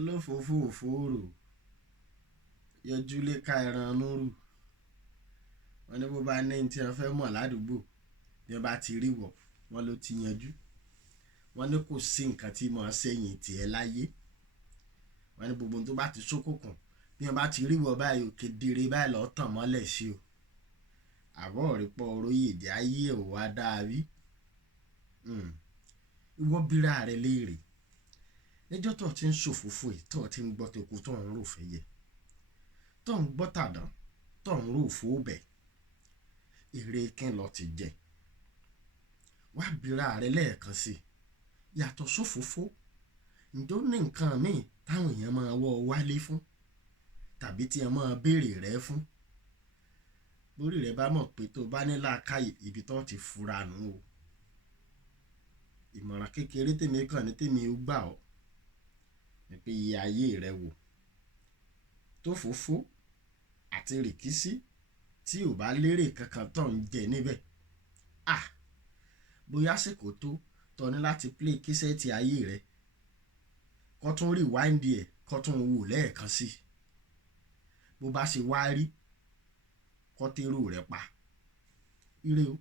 olófòófó òfòòrò yọjúlé ká ẹran núrù. Wọ́n ní bó bá ní tí wọ́n fẹ́ mọ̀ ládùúgbò bí wọ́n bá ti rí wọ̀ wọ́n ló ti yanjú. Wọ́n ní kò sí nǹkan tí mọ̀ sẹ́yìn tiẹ̀ láyé. Wọ́n ní gbogbo tó bá ti ṣókùnkùn bí wọ́n bá ti rí wọ̀ báyìí òkè dèrè báyìí lọ́ọ́ tàn mọ́lẹ̀ sí o. Àbọ̀ òrìpọ̀ oróyè èdè ayé ò wá dábí. Ìwọ bíra rẹ léèrè ẹjọ́ tó ti ń ṣòfófó yìí tó ti ń gbọ́ teku tó ń rò fẹ́yẹ tó ń gbọ́ tàdán tó ń rò fóbẹ̀ èrè kín lọ ti jẹ. Wá bíra rẹ lẹ́ẹ̀kan sí yàtọ̀ ṣòfófó ǹjọ́ ní nǹkan míì táwọn èèyàn máa wọ́ wálé fún tàbí tí ẹ máa béèrè rẹ fún. Lórí rẹ bá mọ̀ pé tó bá ní làákàyè ibi tó ti fura nù o. Ìmọ̀ràn kékeré tèmi kàn ní tèmi ó gbà ọ́ ni pé iye ayé rẹ wò tó fòfó àti rìkísí tí ò bá lérè kankan tó ń jẹ níbẹ̀. Bóyá àsìkò tó tọ́ ní láti play kísẹ́ẹ̀tì ayé rẹ kó tún rewind ẹ̀ kó tún wò lẹ́ẹ̀kan sí. Bó bá ṣe wá rí kó tẹ́rù rẹ pa. Ire o.